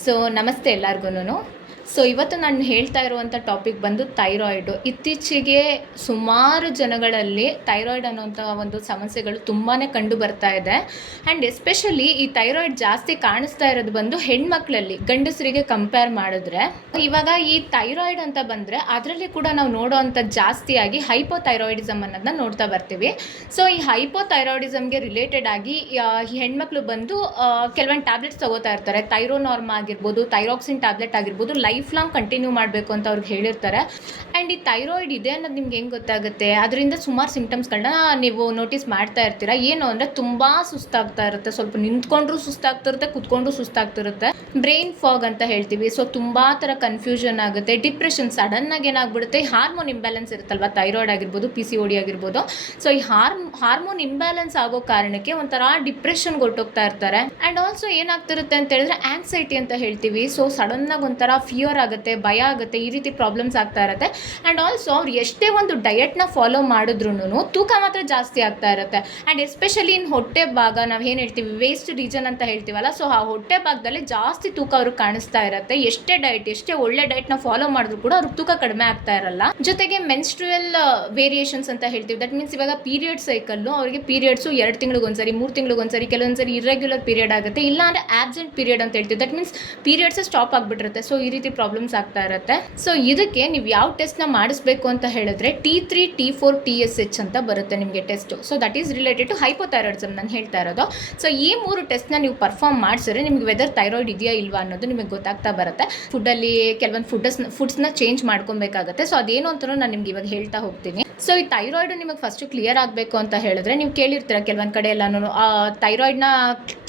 So ನಮಸ್ತೆ ಎಲ್ಲರಿಗೂ. So ಇವತ್ತು ನಾನು ಹೇಳ್ತಾ ಇರುವಂಥ ಟಾಪಿಕ್ ಬಂದು ಥೈರಾಯ್ಡು. ಇತ್ತೀಚೆಗೆ ಸುಮಾರು ಜನಗಳಲ್ಲಿ ಥೈರಾಯ್ಡ್ ಅನ್ನೋಂಥ ಒಂದು ಸಮಸ್ಯೆಗಳು ತುಂಬಾ ಕಂಡು ಬರ್ತಾ ಇದೆ. ಆ್ಯಂಡ್ ಎಸ್ಪೆಷಲಿ ಈ ಥೈರಾಯ್ಡ್ ಜಾಸ್ತಿ ಕಾಣಿಸ್ತಾ ಇರೋದು ಬಂದು ಹೆಣ್ಮಕ್ಳಲ್ಲಿ ಗಂಡಸರಿಗೆ ಕಂಪೇರ್ ಮಾಡಿದ್ರೆ. ಇವಾಗ ಈ ಥೈರಾಯ್ಡ್ ಅಂತ ಬಂದರೆ ಅದರಲ್ಲಿ ಕೂಡ ನಾವು ನೋಡೋ ಅಂಥದ್ದು ಜಾಸ್ತಿಯಾಗಿ ಹೈಪೋಥೈರಾಯ್ಡಿಸಮ್ ಅನ್ನೋದನ್ನ ನೋಡ್ತಾ ಬರ್ತೀವಿ. ಸೊ ಈ ಹೈಪೋಥೈರಾಯ್ಡಿಸಮ್ಗೆ ರಿಲೇಟೆಡ್ ಆಗಿ ಈ ಹೆಣ್ಮಕ್ಳು ಬಂದು ಕೆಲವೊಂದು ಟ್ಯಾಬ್ಲೆಟ್ಸ್ ತಗೋತಾ ಇರ್ತಾರೆ. ಥೈರೋನಾರ್ಮ್ ಆಗಿರ್ಬೋದು, ಥೈರಾಕ್ಸಿನ್ ಟ್ಯಾಬ್ಲೆಟ್ ಆಗಿರ್ಬೋದು, ಲೈಫ್ ಲಾಂಗ್ ಕಂಟಿನ್ಯೂ ಮಾಡಬೇಕು ಅಂತ ಅವ್ರಿಗೆ ಹೇಳಿರ್ತಾರೆ. ಆ್ಯಂಡ್ ಈ ಥೈರಾಯ್ಡ್ ಇದೆ ಅನ್ನೋದು ನಿಮ್ಗೆ ಹೆಂಗೆ ಗೊತ್ತಾಗುತ್ತೆ? ಅದರಿಂದ ಸುಮಾರು ಸಿಂಪ್ಟಮ್ಸ್ಗಳನ್ನ ನೀವು ನೋಟಿಸ್ ಮಾಡ್ತಾ ಇರ್ತೀರ. ಏನು ಅಂದರೆ ತುಂಬ ಸುಸ್ತಾಗ್ತಾ ಇರುತ್ತೆ, ಸ್ವಲ್ಪ ನಿಂತ್ಕೊಂಡ್ರೂ ಸುಸ್ತಾಗ್ತಿರುತ್ತೆ, ಕುತ್ಕೊಂಡ್ರೂ ಸುಸ್ತಾಗ್ತಿರುತ್ತೆ. ಬ್ರೈನ್ ಫಾಗ್ ಅಂತ ಹೇಳ್ತೀವಿ. ಸೊ ತುಂಬ ಥರ ಕನ್ಫ್ಯೂಷನ್ ಆಗುತ್ತೆ, ಡಿಪ್ರೆಷನ್ ಸಡನ್ನಾಗಿ ಏನಾಗ್ಬಿಡುತ್ತೆ. ಹಾರ್ಮೋನ್ ಇಂಬ್ಯಾಲೆನ್ಸ್ ಇರುತ್ತಲ್ವ, ಥೈರಾಯ್ಡ್ ಆಗಿರ್ಬೋದು, PCOD ಆಗಿರ್ಬೋದು. ಸೊ ಈ ಹಾರ್ಮೋನ್ ಇಂಬ್ಯಾಲೆನ್ಸ್ ಆಗೋ ಕಾರಣಕ್ಕೆ ಒಂಥರ ಡಿಪ್ರೆಷನ್ಗೆ ಹೊರಟೋಗ್ತಾ ಇರ್ತಾರೆ. ಆ್ಯಂಡ್ ಆಲ್ಸೋ ಏನಾಗ್ತಿರುತ್ತೆ ಅಂತ ಹೇಳಿದ್ರೆ ಆಂಗ್ಸೈಟಿ ಅಂತ ಹೇಳ್ತೀವಿ. ಸೊ ಸಡನ್ನಾಗಿ ಒಂಥರ ಫಿಯರ್ ಆಗುತ್ತೆ, ಭಯ ಆಗುತ್ತೆ, ಈ ರೀತಿ ಪ್ರಾಬ್ಲಮ್ಸ್ ಆಗ್ತಾ ಇರುತ್ತೆ. ಆ್ಯಂಡ್ ಆಲ್ಸೋ ಅವ್ರು ಎಷ್ಟೇ ಒಂದು ಡಯಟ್ನ ಫಾಲೋ ಮಾಡಿದ್ರು ತೂಕ ಮಾತ್ರ ಜಾಸ್ತಿ ಆಗ್ತಾ ಇರುತ್ತೆ. ಆ್ಯಂಡ್ ಎಸ್ಪೆಷಲಿ ಇನ್ ಹೊಟ್ಟೆ ಭಾಗ, ನಾವು ಏನು ಹೇಳ್ತೀವಿ ವೇಸ್ಟ್ ರೀಜನ್ ಅಂತ ಹೇಳ್ತೀವಲ್ಲ, ಸೊ ಆ ಹೊಟ್ಟೆ ಭಾಗದಲ್ಲಿ ಜಾಸ್ತಿ ತೂಕ ಅವ್ರಿಗೆ ಕಾಣಿಸ್ತಾ ಇರುತ್ತೆ. ಎಷ್ಟೇ ಒಳ್ಳೆ ಡಯಟ್ನ ಫಾಲೋ ಮಾಡಿದ್ರು ಕೂಡ ಅವ್ರಿಗೆ ತೂಕ ಕಡಿಮೆ ಆಗ್ತಾ ಇರಲ್ಲ. ಜೊತೆಗೆ ಮೆನ್ಸ್ಟ್ರುಯಲ್ ವೇರಿಯೇಷನ್ಸ್ ಅಂತ ಹೇಳ್ತೀವಿ. ದಟ್ ಮೀನ್ಸ್ ಇವಾಗ ಪೀರಿಯಡ್ ಸೈಕಲ್ಲು ಅವರಿಗೆ ಪೀರಿಯಡ್ಸು 2 ತಿಂಗಳಿಗೊಂದ್ಸರಿ, 3 ತಿಂಗಳಿಗೊಂದ್ಸರಿ, ಕೆಲವೊಂದ್ಸರಿ ಇರ್ರೆಗ್ಯುಲರ್ ಪೀರಿಯಡ್ ಆಗುತ್ತೆ, ಇಲ್ಲ ಅಂದರೆ ಆಬ್ಸೆಂಟ್ ಪೀರಿಯಡ್ ಅಂತ ಹೇಳ್ತೀವಿ. ದಟ್ ಮೀನ್ಸ್ ಪೀರಿಯಡ್ಸ್ ಸ್ಟಾಪ್ ಆಗಿಬಿಟ್ಟಿರುತ್ತೆ. ಸೊ ಈ ರೀತಿ ಪ್ರಾಬ್ಲಮ್ಸ್ ಆಗ್ತಾ ಇರುತ್ತೆ. ಸೊ ಇದಕ್ಕೆ ನೀವು ಯಾವ ಟೆಸ್ಟ್ನ ಮಾಡಿಸ್ಬೇಕು ಅಂತ ಹೇಳಿದ್ರೆ T3, T4, TSH ಅಂತ ಬರುತ್ತೆ ನಿಮಗೆ test. So that is related to hypothyroidism ನಾನು ಹೇಳ್ತಾ ಇರೋದು. ಸೊ ಈ 3 ಟೆಸ್ಟ್ನ ನೀವು ಪರ್ಫಾರ್ಮ್ ಮಾಡಿಸಿದ್ರೆ ನಿಮ್ಗೆ ವೆದರ್ ಥೈರಾಯ್ಡ್ ಇದೆಯಾ ಇಲ್ವಾ ಅನ್ನೋದು ನಿಮಗೆ ಗೊತ್ತಾಗ್ತಾ ಬರುತ್ತೆ. ಫುಡ್ಡಲ್ಲಿ ಕೆಲವೊಂದು ಫುಡ್ಸ್ನ ಚೇಂಜ್ ಮಾಡ್ಕೊಬೇಕಾಗುತ್ತೆ. ಸೊ ಅದೇನು ಅಂತಲೂ ನಾನು ನಿಮ್ಗೆ ಇವಾಗ ಹೇಳ್ತಾ ಹೋಗ್ತೀನಿ. ಸೊ ಈ ಥೈರಾಯ್ಡ್ ನಿಮಗೆ ಫಸ್ಟು ಕ್ಲಿಯರ್ ಆಗಬೇಕು ಅಂತ ಹೇಳಿದ್ರೆ, ನೀವು ಕೇಳಿರ್ತೀರ ಕೆಲವೊಂದು ಕಡೆ ಎಲ್ಲನೂ ಥೈರಾಯ್ಡ್ನ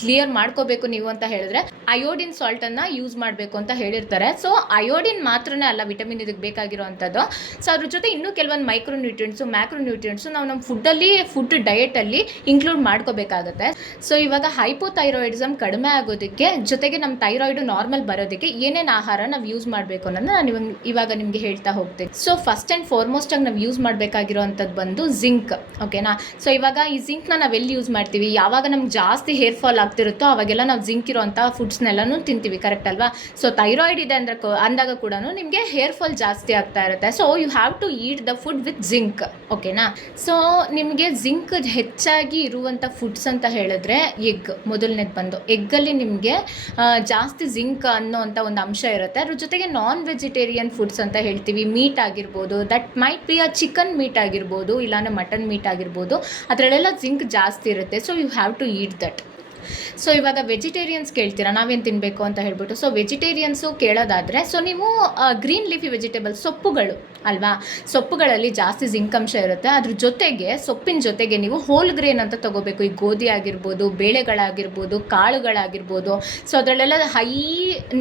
ಕ್ಲಿಯರ್ ಮಾಡ್ಕೋಬೇಕು ನೀವು ಅಂತ ಹೇಳಿದ್ರೆ ಅಯೋಡಿನ್ ಸಾಲ್ಟನ್ನು ಯೂಸ್ ಮಾಡಬೇಕು ಅಂತ ಹೇಳಿರ್ತಾರೆ. ಸೊ ಅಯೋಡಿನ್ ಮಾತ್ರನೇ ಅಲ್ಲ ವಿಟಮಿನ್ ಇದಕ್ಕೆ ಬೇಕಾಗಿರೋವಂಥದ್ದು. ಸೊ ಅದ್ರ ಜೊತೆ ಇನ್ನೂ ಕೆಲವೊಂದು ಮೈಕ್ರೋನ್ಯೂಟ್ರಿಯೆಂಟ್ಸು, ಮ್ಯಾಕ್ರೋನ್ಯೂಟ್ರಿಯೆಂಟ್ಸು ನಾವು ನಮ್ಮ ಫುಡ್ ಡಯಟಲ್ಲಿ ಇನ್ಕ್ಲೂಡ್ ಮಾಡ್ಕೋಬೇಕಾಗುತ್ತೆ. ಸೊ ಇವಾಗ ಹೈಪೋಥೈರಾಯ್ಡಿಸಮ್ ಕಡಿಮೆ ಆಗೋದಕ್ಕೆ, ಜೊತೆಗೆ ನಮ್ಮ ಥೈರಾಯ್ಡು ನಾರ್ಮಲ್ ಬರೋದಕ್ಕೆ ಏನೇನು ಆಹಾರ ನಾವು ಯೂಸ್ ಮಾಡಬೇಕು ಅನ್ನೋದನ್ನ ನಾನು ಇವಾಗ ನಿಮಗೆ ಹೇಳ್ತಾ ಹೋಗ್ತೀನಿ. ಸೊ ಫಸ್ಟ್ ಆ್ಯಂಡ್ ಫಾರ್ಮೋಸ್ಟ್ ಆಗಿ ನಾವು ಯೂಸ್ ಮಾಡಬೇಕಾಗಿರೋವಂಥದ್ದು ಬಂದು ಜಿಂಕ್. ಓಕೆನಾ? ಸೊ ಇವಾಗ ಈ ಜಿಂಕ್ನ ನಾವು ಎಲ್ಲಿ ಯೂಸ್ ಮಾಡ್ತೀವಿ? ಯಾವಾಗ ನಮ್ಗೆ ಜಾಸ್ತಿ ಹೇರ್ ಫಾಲ್ ಆಗ್ತಿರುತ್ತೋ ಅವಾಗೆಲ್ಲ ನಾವು ಜಿಂಕ್ ಇರೋವಂಥ ಫುಡ್ಸ್ನೆಲ್ಲನೂ ತಿಂತೀವಿ, ಕರೆಕ್ಟ್ ಅಲ್ವಾ? ಸೊ ಥೈರಾಯ್ಡ್ ಇದೆ ಅಂದಾಗ ಕೂಡ ನಿಮಗೆ ಹೇರ್ ಫಾಲ್ ಜಾಸ್ತಿ ಆಗ್ತಾ ಇರುತ್ತೆ. So you have to eat the food with zinc. ಓಕೆನಾ? ಸೊ ನಿಮಗೆ ಜಿಂಕ್ ಹೆಚ್ಚಾಗಿ ಇರುವಂಥ ಫುಡ್ಸ್ ಅಂತ ಹೇಳಿದ್ರೆ ಎಗ್ ಮೊದಲನೇದು ಬಂದು. ಎಗ್ಗಲ್ಲಿ ನಿಮಗೆ ಜಾಸ್ತಿ ಜಿಂಕ್ ಅನ್ನೋವಂಥ ಒಂದು ಅಂಶ ಇರುತ್ತೆ. ಅದ್ರ ಜೊತೆಗೆ ನಾನ್ ವೆಜಿಟೇರಿಯನ್ ಫುಡ್ಸ್ ಅಂತ ಹೇಳ್ತೀವಿ. ಮೀಟ್ ಆಗಿರ್ಬೋದು, that might be a chicken meat ಆಗಿರ್ಬೋದು, ಇಲ್ಲಾಂದರೆ ಮಟನ್ ಮೀಟ್ ಆಗಿರ್ಬೋದು, ಅದರಲ್ಲೆಲ್ಲ ಜಿಂಕ್ ಜಾಸ್ತಿ ಇರುತ್ತೆ. So you have to eat that. So ಇವಾಗ ವೆಜಿಟೇರಿಯನ್ಸ್ ಕೇಳ್ತೀರಾ ನಾವೇನು ತಿನ್ನಬೇಕು ಅಂತ ಹೇಳ್ಬಿಟ್ಟು. ಸೊ ವೆಜಿಟೇರಿಯನ್ಸು ಕೇಳೋದಾದರೆ, ಸೊ ನೀವು ಗ್ರೀನ್ ಲೀಫಿ ವೆಜಿಟೇಬಲ್ಸ್, ಸೊಪ್ಪುಗಳು ಅಲ್ವಾ, ಸೊಪ್ಪುಗಳಲ್ಲಿ ಜಾಸ್ತಿ ಜಿಂಕ್ ಅಂಶ ಇರುತ್ತೆ. ಅದ್ರ ಜೊತೆಗೆ ಸೊಪ್ಪಿನ ಜೊತೆಗೆ ನೀವು ಹೋಲ್ ಗ್ರೇನ್ ಅಂತ ತೊಗೋಬೇಕು. ಈ ಗೋಧಿ ಆಗಿರ್ಬೋದು, ಬೇಳೆಗಳಾಗಿರ್ಬೋದು, ಕಾಳುಗಳಾಗಿರ್ಬೋದು. ಸೊ ಅದರಲ್ಲೆಲ್ಲ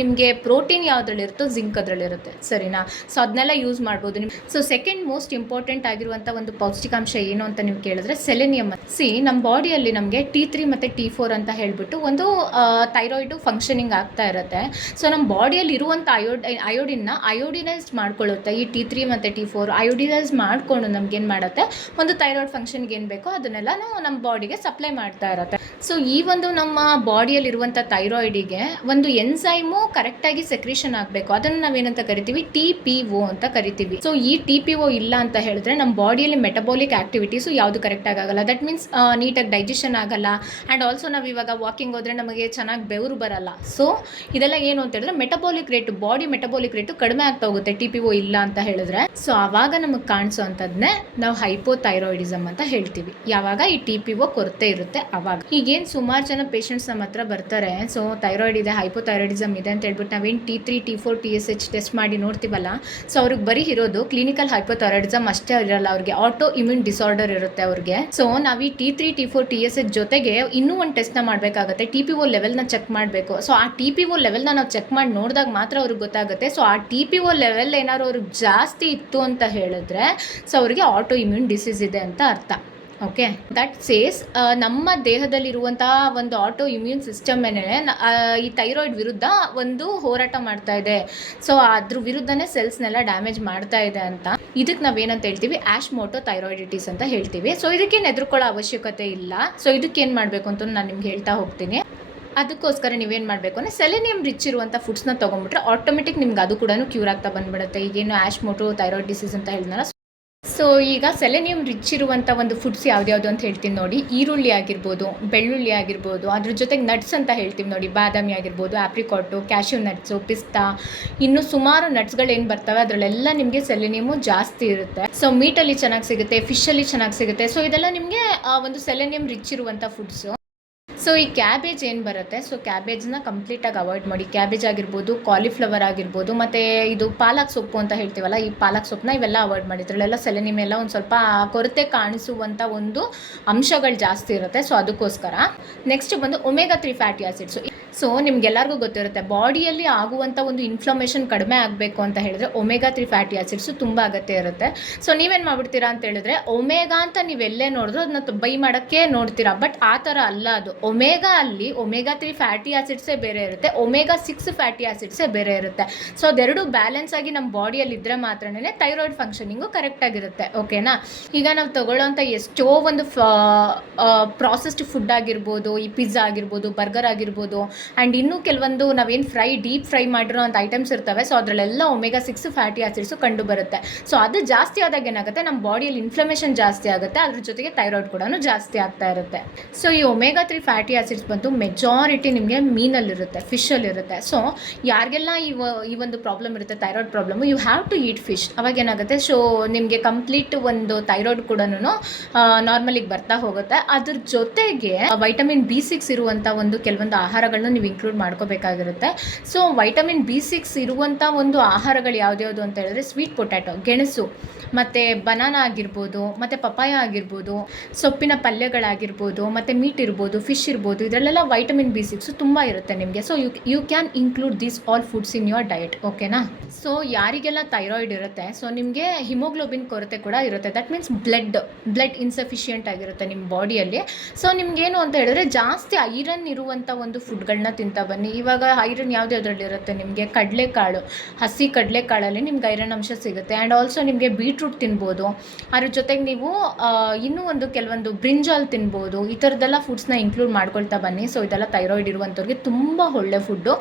ನಿಮಗೆ ಪ್ರೋಟೀನ್ ಯಾವುದ್ರಲ್ಲಿರುತ್ತೋ ಜಿಂಕ್ ಅದರಲ್ಲಿರುತ್ತೆ, ಸರಿನಾ? ಸೊ ಅದನ್ನೆಲ್ಲ ಯೂಸ್ ಮಾಡ್ಬೋದು ನೀವು. ಸೊ ಸೆಕೆಂಡ್ ಮೋಸ್ಟ್ ಇಂಪಾರ್ಟೆಂಟ್ ಆಗಿರುವಂಥ ಒಂದು ಪೌಷ್ಟಿಕಾಂಶ ಏನು ಅಂತ ನೀವು ಕೇಳಿದ್ರೆ ಸೆಲೆನಿಯಮ್. ನಮ್ಮ ಬಾಡಿಯಲ್ಲಿ ನಮಗೆ T3 ಮತ್ತು T4 ಅಂತ ಹೇಳ್ಬಿಟ್ಟು ಒಂದು ಥೈರಾಯ್ಡು ಫಂಕ್ಷನಿಂಗ್ ಆಗ್ತಾ ಇರುತ್ತೆ. ಸೊ ನಮ್ಮ ಬಾಡಿಯಲ್ಲಿ ಇರುವಂಥ ಅಯೋಡಿನ್ನ ಅಯೋಡಿನೈಸ್ಡ್ ಮಾಡ್ಕೊಳ್ಳುತ್ತೆ. ಈ T3 ಮತ್ತು T4 ಅಯೋಡಿನೈಸ್ ಮಾಡಿಕೊಂಡು ನಮ್ಗೇನು ಮಾಡುತ್ತೆ, ಒಂದು ಥೈರಾಯ್ಡ್ ಫಂಕ್ಷನ್ಗೆ ಏನು ಬೇಕೋ ಅದನ್ನೆಲ್ಲ ನಾವು ನಮ್ಮ ಬಾಡಿಗೆ ಸಪ್ಲೈ ಮಾಡ್ತಾ ಇರುತ್ತೆ. ಸೊ ಈ ಒಂದು ನಮ್ಮ ಬಾಡಿಯಲ್ಲಿರುವಂಥ ಥೈರಾಯ್ಡಿಗೆ ಒಂದು ಎನ್ಸೈಮು ಕರೆಕ್ಟಾಗಿ ಸೆಕ್ರೇಷನ್ ಆಗಬೇಕು. ಅದನ್ನು ನಾವೇನಂತ ಕರಿತೀವಿ? TPO ಅಂತ ಕರಿತೀವಿ. ಸೊ ಈ TPO ಇಲ್ಲ ಅಂತ ಹೇಳಿದ್ರೆ ನಮ್ಮ ಬಾಡಿಯಲ್ಲಿ ಮೆಟಬಾಲಿಕ್ ಆ್ಯಕ್ಟಿವಿಟೀಸು ಯಾವುದು ಕರೆಕ್ಟಾಗಿ ಆಗಲ್ಲ. ದಟ್ ಮೀನ್ಸ್ ನೀಟಾಗಿ ಡೈಜೆಷನ್ ಆಗಲ್ಲ. ಆ್ಯಂಡ್ ಆಲ್ಸೋ ನಾವು ಇವಾಗ ವಾಕಿಂಗ್ ಹೋದರೆ ನಮಗೆ ಚೆನ್ನಾಗಿ ಬೆವರು ಬರಲ್ಲ. ಸೊ ಇದೆಲ್ಲ ಏನು ಅಂತ ಹೇಳಿದ್ರೆ metabolic rate, body metabolic rate ಕಡಿಮೆ ಆಗ್ತಾ ಹೋಗುತ್ತೆ TPO ಇಲ್ಲ ಅಂತ ಹೇಳಿದ್ರೆ. ಸೊ ಆವಾಗ ನಮಗೆ ಕಾಣಿಸೋ ಅಂಥದ್ದನ್ನೇ ನಾವು ಹೈಪೋಥೈರಾಯ್ಡಿಸಮ್ ಅಂತ ಹೇಳ್ತೀವಿ, ಯಾವಾಗ ಈ TPO ಕೊರತೆ ಇರುತ್ತೆ ಅವಾಗ. ಈಗೇನು ಸುಮಾರು ಜನ ಪೇಷಂಟ್ಸ್ ನಮ್ಮ ಹತ್ರ ಬರ್ತಾರೆ, ಸೊ ಥೈರಾಯ್ಡ್ ಇದೆ, ಹೈಪೋಥೈರಾಯ್ಡಿಸಮ್ ಇದೆ ಅಂತ ಹೇಳ್ಬಿಟ್ಟು ನಾವೇನು T3, T4, TSH ಟೆಸ್ಟ್ ಮಾಡಿ ನೋಡ್ತೀವಲ್ಲ, ಸೊ ಅವ್ರಿಗೆ ಬರೀ ಇರೋದು ಕ್ಲಿನಿಕಲ್ ಹೈಪೋಥೈರಾಯ್ಡಿಸಮ್ ಅಷ್ಟೇ ಇರಲ್ಲ, ಅವ್ರಿಗೆ ಆಟೋ ಇಮ್ಯೂನ್ ಡಿಸಾರ್ಡರ್ ಇರುತ್ತೆ ಅವ್ರಿಗೆ. ಸೊ ನಾವು ಈ T3, T4, TSH ಜೊತೆಗೆ ಇನ್ನೂ ಒಂದು ಟೆಸ್ಟ್ನ ಮಾಡಬೇಕಾಗುತ್ತೆ. TPO ಲೆವೆಲ್ನ ಚೆಕ್ ಮಾಡಬೇಕು. ಸೊ ಆ TPO ಲೆವೆಲ್ನ ನಾವು ಚೆಕ್ ಮಾಡಿ ನೋಡಿದಾಗ ಮಾತ್ರ ಅವ್ರಿಗೆ ಗೊತ್ತಾಗುತ್ತೆ. ಸೊ ಆ TPO ಲೆವೆಲ್ ಏನಾದ್ರು ಅವ್ರಿಗೆ ಜಾಸ್ತಿ ಇತ್ತು ಅಂತ ಹೇಳಿದ್ರೆ ಸೊ ಅವರಿಗೆ ಆಟೋ ಇಮ್ಯೂನ್ ಡಿಸೀಸ್ ಇದೆ ಅಂತ ಅರ್ಥ. ಓಕೆ, ದಟ್ ಸೇಸ್ ನಮ್ಮ ದೇಹದಲ್ಲಿರುವಂತಹ ಒಂದು ಆಟೋ ಇಮ್ಯೂನ್ ಸಿಸ್ಟಮ್ ಏನೇ ಈ ಥೈರಾಯ್ಡ್ ವಿರುದ್ಧ ಒಂದು ಹೋರಾಟ ಮಾಡ್ತಾ ಇದೆ. ಸೊ ಅದ್ರ ವಿರುದ್ಧನೇ ಸೆಲ್ಸ್ನೆಲ್ಲ ಡ್ಯಾಮೇಜ್ ಮಾಡ್ತಾ ಇದೆ ಅಂತ. ಇದಕ್ಕೆ ನಾವೇನಂತ ಹೇಳ್ತೀವಿ? ಆಶ್ಮೋಟೋ ಥೈರಾಯ್ಡಿಟಿಸ್ ಅಂತ ಹೇಳ್ತೀವಿ. ಸೊ ಇದಕ್ಕೇನು ಹೆದರ್ಕೊಳ್ಳೋ ಅವಶ್ಯಕತೆ ಇಲ್ಲ. ಸೊ ಇದಕ್ಕೇನು ಮಾಡಬೇಕು ಅಂತ ನಾನು ನಿಮ್ಗೆ ಹೇಳ್ತಾ ಹೋಗ್ತೀನಿ. ಅದಕ್ಕೋಸ್ಕರ ನೀವೇನು ಮಾಡಬೇಕು ಅಂದರೆ ಸೆಲೆನಿಯಮ್ ರಿಚ್ ಇರುವಂಥ ಫುಡ್ಸ್ನ ತೊಗೊಂಡ್ಬಿಟ್ರೆ ಆಟೋಮೆಟಿಕ್ ನಿಮ್ಗೆ ಅದು ಕೂಡ ಕ್ಯೂರ್ ಆಗ್ತಾ ಬಂದುಬಿಡುತ್ತೆ. ಈಗೇನು ಆಶ್ಮೋಟು ಥೈರಾಯ್ಡ್ ಡಿಸೀಸ್ ಅಂತ ಹೇಳಿದ್ನಲ್ಲ. ಸೊ ಈಗ ಸೆಲೆನಿಯಮ್ ರಿಚ್ ಇರುವಂಥ ಒಂದು ಫುಡ್ಸ್ ಯಾವ್ದ್ಯಾವುದು ಅಂತ ಹೇಳ್ತೀನಿ ನೋಡಿ. ಈರುಳ್ಳಿ ಆಗಿರ್ಬೋದು, ಬೆಳ್ಳುಳ್ಳಿ ಆಗಿರ್ಬೋದು, ಅದ್ರ ಜೊತೆಗೆ ನಟ್ಸ್ ಅಂತ ಹೇಳ್ತೀವಿ ನೋಡಿ, ಬಾದಾಮಿ ಆಗಿರ್ಬೋದು, ಆಪ್ರಿಕಾಟು, ಕ್ಯಾಶ್ಯೂ ನಟ್ಸು, ಪಿಸ್ತಾ, ಇನ್ನು ಸುಮಾರು ನಟ್ಸ್ಗಳೇನು ಬರ್ತವೆ ಅದರಲ್ಲೆಲ್ಲ ನಿಮಗೆ ಸೆಲೆನಿಯಮು ಜಾಸ್ತಿ ಇರುತ್ತೆ. ಸೊ ಮೀಟಲ್ಲಿ ಚೆನ್ನಾಗಿ ಸಿಗುತ್ತೆ, ಫಿಶಲ್ಲಿ ಚೆನ್ನಾಗಿ ಸಿಗುತ್ತೆ. ಸೊ ಇದೆಲ್ಲ ನಿಮಗೆ ಒಂದು ಸೆಲೆನಿಯಮ್ ರಿಚ್ ಇರುವಂಥ ಫುಡ್ಸು. ಸೊ ಈ ಕ್ಯಾಬೇಜ್ ಏನು ಬರುತ್ತೆ, ಸೊ ಕ್ಯಾಬೇಜ್ನ ಕಂಪ್ಲೀಟಾಗಿ ಅವಾಯ್ಡ್ ಮಾಡಿ. ಕ್ಯಾಬೇಜ್ ಆಗಿರ್ಬೋದು, ಕಾಲಿಫ್ಲವರ್ ಆಗಿರ್ಬೋದು, ಮತ್ತು ಇದು ಪಾಲಕ್ ಸೊಪ್ಪು ಅಂತ ಹೇಳ್ತೀವಲ್ಲ, ಈ ಪಾಲಕ್ ಸೊಪ್ಪನ್ನ ಇವೆಲ್ಲ ಅವಾಯ್ಡ್ ಮಾಡಿ. ಇದರಲ್ಲೆಲ್ಲ ಸೆಲೆನಿಯಮ್ ಎಲ್ಲ ಒಂದು ಸ್ವಲ್ಪ ಕೊರತೆ ಕಾಣಿಸುವಂಥ ಒಂದು ಅಂಶಗಳು ಜಾಸ್ತಿ ಇರುತ್ತೆ. ಸೊ ಅದಕ್ಕೋಸ್ಕರ ನೆಕ್ಸ್ಟ್ ಬಂದು ಒಮೆಗಾ 3 ಫ್ಯಾಟಿ ಆಸಿಡ್ಸು. ಸೊ ನಿಮ್ಗೆಲ್ಲರಿಗೂ ಗೊತ್ತಿರುತ್ತೆ, ಬಾಡಿಯಲ್ಲಿ ಆಗುವಂಥ ಒಂದು ಇನ್ಫ್ಲಮೇಷನ್ ಕಡಿಮೆ ಆಗಬೇಕು ಅಂತ ಹೇಳಿದ್ರೆ ಒಮೆಗಾ 3 ಫ್ಯಾಟಿ ಆಸಿಡ್ಸು ತುಂಬ ಅಗತ್ಯ ಇರುತ್ತೆ. ಸೊ ನೀವೇನು ಮಾಡ್ಬಿಡ್ತೀರಾ ಅಂತ ಹೇಳಿದ್ರೆ, ಒಮೆಗಾ ಅಂತ ನೀವೆಲ್ಲೇ ನೋಡಿದ್ರು ಅದನ್ನ ಬೈ ಮಾಡೋಕ್ಕೆ ನೋಡ್ತೀರಾ, ಬಟ್ ಆ ಥರ ಅಲ್ಲ ಅದು. ಒಮೆಗಾ ಅಲ್ಲಿ ಒಮೆಗಾ 3 ಫ್ಯಾಟಿ ಆಸಿಡ್ಸೇ ಬೇರೆ ಇರುತ್ತೆ, ಒಮೆಗಾ 6 ಫ್ಯಾಟಿ ಆಸಿಡ್ಸೇ ಬೇರೆ ಇರುತ್ತೆ. ಸೊ ಅದೆರಡು ಬ್ಯಾಲೆನ್ಸ್ ಆಗಿ ನಮ್ಮ ಬಾಡಿಯಲ್ಲಿ ಇದ್ದರೆ ಮಾತ್ರನೇ ಥೈರಾಯ್ಡ್ ಫಂಕ್ಷನಿಂಗು ಕರೆಕ್ಟಾಗಿರುತ್ತೆ. ಓಕೆನಾ. ಈಗ ನಾವು ತಗೊಳ್ಳೋಂಥ ಎಷ್ಟೋ ಒಂದು ಪ್ರಾಸೆಸ್ಡ್ ಫುಡ್ ಆಗಿರ್ಬೋದು, ಈ ಪಿಜ್ಜಾ ಆಗಿರ್ಬೋದು, ಬರ್ಗರ್ ಆಗಿರ್ಬೋದು, ಆ್ಯಂಡ್ ಇನ್ನೂ ಕೆಲವೊಂದು ನಾವೇನು ಡೀಪ್ ಫ್ರೈ ಮಾಡಿರೋ ಅಂಥ ಐಟಮ್ಸ್ ಇರ್ತವೆ. ಸೊ ಅದರಲ್ಲೆಲ್ಲ ಒಮೆಗಾ 6 ಫ್ಯಾಟಿ ಆಸಿಡ್ಸು ಕಂಡು ಬರುತ್ತೆ. ಸೊ ಅದು ಜಾಸ್ತಿ ಆದಾಗ ಏನಾಗುತ್ತೆ, ನಮ್ಮ ಬಾಡಿಯಲ್ಲಿ ಇನ್ಫ್ಲಮೇಷನ್ ಜಾಸ್ತಿ ಆಗುತ್ತೆ, ಅದ್ರ ಜೊತೆಗೆ ಥೈರಾಯ್ಡ್ ಕೂಡ ಜಾಸ್ತಿ ಆಗ್ತಾ ಇರುತ್ತೆ. ಸೊ ಈ ಒಮೆಗಾ 3 ಫ್ಯಾಟಿ ಆಸಿಡ್ಸ್ ಬಂದು ಮೆಜಾರಿಟಿ ನಿಮಗೆ ಮೀನಲ್ಲಿರುತ್ತೆ, ಫಿಶಲ್ಲಿರುತ್ತೆ. ಸೊ ಯಾರಿಗೆಲ್ಲ ಈ ಒಂದು ಪ್ರಾಬ್ಲಮ್ ಇರುತ್ತೆ, thyroid problem, you have to eat fish. ಅವಾಗ ಏನಾಗುತ್ತೆ, ಸೊ ನಿಮಗೆ ಕಂಪ್ಲೀಟ್ ಒಂದು ಥೈರಾಯ್ಡ್ ಕೂಡ ನಾರ್ಮಲಿಗೆ ಬರ್ತಾ ಹೋಗುತ್ತೆ. ಅದ್ರ ಜೊತೆಗೆ ವೈಟಮಿನ್ B6 ಇರುವಂಥ ಒಂದು ಕೆಲವೊಂದು ಆಹಾರಗಳನ್ನ ನೀವು ಇನ್ಕ್ಲೂಡ್ ಮಾಡ್ಕೋಬೇಕಾಗಿರುತ್ತೆ. ಸೊ ವೈಟಮಿನ್ B6 ಇರುವಂಥ ಒಂದು ಆಹಾರಗಳು ಯಾವ್ದ್ಯಾವುದು ಅಂತ ಹೇಳಿದ್ರೆ, ಸ್ವೀಟ್ ಪೊಟ್ಯಾಟೊ, ಗೆಣಸು, ಮತ್ತು ಬನಾನಾ ಆಗಿರ್ಬೋದು, ಮತ್ತು ಪಪಾಯ ಆಗಿರ್ಬೋದು, ಸೊಪ್ಪಿನ ಪಲ್ಯಗಳಾಗಿರ್ಬೋದು, ಮತ್ತು ಮೀಟ್ ಇರ್ಬೋದು, ಫಿಶ್ ಇರ್ಬೋದು, ಇದರಲ್ಲೆಲ್ಲ ವೈಟಮಿನ್ B6 ತುಂಬ ಇರುತ್ತೆ ನಿಮಗೆ. So you can include these all foods in your diet. ಓಕೆನಾ. ಸೊ ಯಾರಿಗೆಲ್ಲ ಥೈರಾಯ್ಡ್ ಇರುತ್ತೆ, ಸೊ ನಿಮಗೆ ಹಿಮೋಗ್ಲೋಬಿನ್ ಕೊರತೆ ಕೂಡ ಇರುತ್ತೆ. ದಟ್ ಮೀನ್ಸ್ ಬ್ಲಡ್ ಇನ್ಸಫಿಷಿಯೆಂಟ್ ಆಗಿರುತ್ತೆ ನಿಮ್ಮ ಬಾಡಿಯಲ್ಲಿ. ಸೊ ನಿಮ್ಗೇನು ಅಂತ ಹೇಳಿದ್ರೆ, ಜಾಸ್ತಿ ಐರನ್ ಇರುವಂಥ ಒಂದು ಫುಡ್ಗಳನ್ನ ತಿಂತಾ ಬನ್ನಿ. ಇವಾಗ ಐರನ್ ಯಾವುದ್ರಲ್ಲಿ ಇರುತ್ತೆ ನಿಮಗೆ, ಕಡಲೆಕಾಳು, ಹಸಿ ಕಡಲೆಕಾಳಲ್ಲಿ ನಿಮ್ಗೆ ಐರನ್ ಅಂಶ ಸಿಗುತ್ತೆ. ಆ್ಯಂಡ್ ಆಲ್ಸೋ ನಿಮಗೆ ಬೀಟ್ರೂಟ್ ತಿನ್ಬೋದು, ಅದ್ರ ಜೊತೆಗೆ ನೀವು ಇನ್ನೂ ಒಂದು ಕೆಲವೊಂದು ಬ್ರಿಂಜಾಲ್ ತಿನ್ಬೋದು. ಈ ಥರದ್ದೆಲ್ಲ ಫುಡ್ಸ್ನ ಇನ್ಕ್ಲೂಡ್ ಮಾಡ್ಕೊಳ್ತಾ ಬನ್ನಿ. ಸೊ ಇದೆಲ್ಲ ಥೈರಾಯ್ಡ್ ಇರುವಂಥವ್ರಿಗೆ ತುಂಬ ಒಳ್ಳೆ ಫುಡ್ಡು.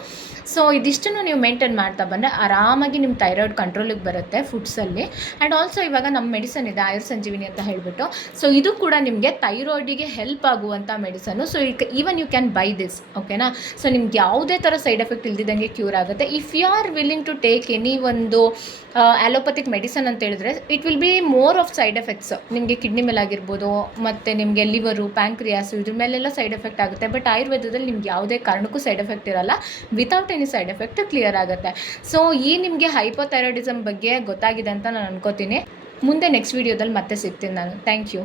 ಸೊ ಇದಿಷ್ಟನ್ನು ನೀವು ಮೇಂಟೈನ್ ಮಾಡ್ತಾ ಬಂದರೆ ಆರಾಮಾಗಿ ನಿಮ್ಮ ಥೈರಾಯ್ಡ್ ಕಂಟ್ರೋಲಿಗೆ ಬರುತ್ತೆ ಫುಡ್ಸಲ್ಲಿ. ಆ್ಯಂಡ್ ಆಲ್ಸೋ ಇವಾಗ ನಮ್ಮ ಮೆಡಿಸನ್ ಇದೆ, ಆಯುರ್ ಸಂಜೀವಿನಿ ಅಂತ ಹೇಳಿಬಿಟ್ಟು. ಸೊ ಇದು ಕೂಡ ನಿಮಗೆ ಥೈರಾಯ್ಡಿಗೆ ಹೆಲ್ಪ್ ಆಗುವಂಥ medicine. So even you can buy this. ಓಕೆನಾ. ಸೊ ನಿಮ್ಗೆ ಯಾವುದೇ ಥರ ಸೈಡ್ ಎಫೆಕ್ಟ್ ಇಲ್ದಿದ್ದಂಗೆ ಕ್ಯೂರ್ ಆಗುತ್ತೆ. If you are willing to take any ಒಂದು ಆ್ಯಲೋಪತಿಕ್ ಮೆಡಿಸನ್ ಅಂತ ಹೇಳಿದ್ರೆ, it will be more of side effects. ನಿಮಗೆ ಕಿಡ್ನಿ ಮೇಲೆ ಆಗಿರ್ಬೋದು, ಮತ್ತು ನಿಮಗೆ ಲಿವರು, ಪ್ಯಾಂಕ್ರಿಯಾಸು, ಇದ್ರ ಮೇಲೆಲ್ಲ ಸೈಡ್ ಎಫೆಕ್ಟ್ ಆಗುತ್ತೆ. ಬಟ್ ಆಯುರ್ವೇದದಲ್ಲಿ ನಿಮ್ಗೆ ಯಾವುದೇ ಕಾರಣಕ್ಕೂ ಸೈಡ್ ಎಫೆಕ್ಟ್ ಇರಲ್ಲ, without any side effect clear ಆಗುತ್ತೆ. ಸೊ ಈ ನಿಮಗೆ ಹೈಪೋಥೈರಾಯ್ಡಿಸಮ್ ಬಗ್ಗೆ ಗೊತ್ತಾಗಿದೆ ಅಂತ ನಾನು ಅನ್ಕೋತೀನಿ. ಮುಂದೆ ನೆಕ್ಸ್ಟ್ ವೀಡಿಯೋದಲ್ಲಿ ಮತ್ತೆ ಸಿಗ್ತೀನಿ ನಾನು. Thank you.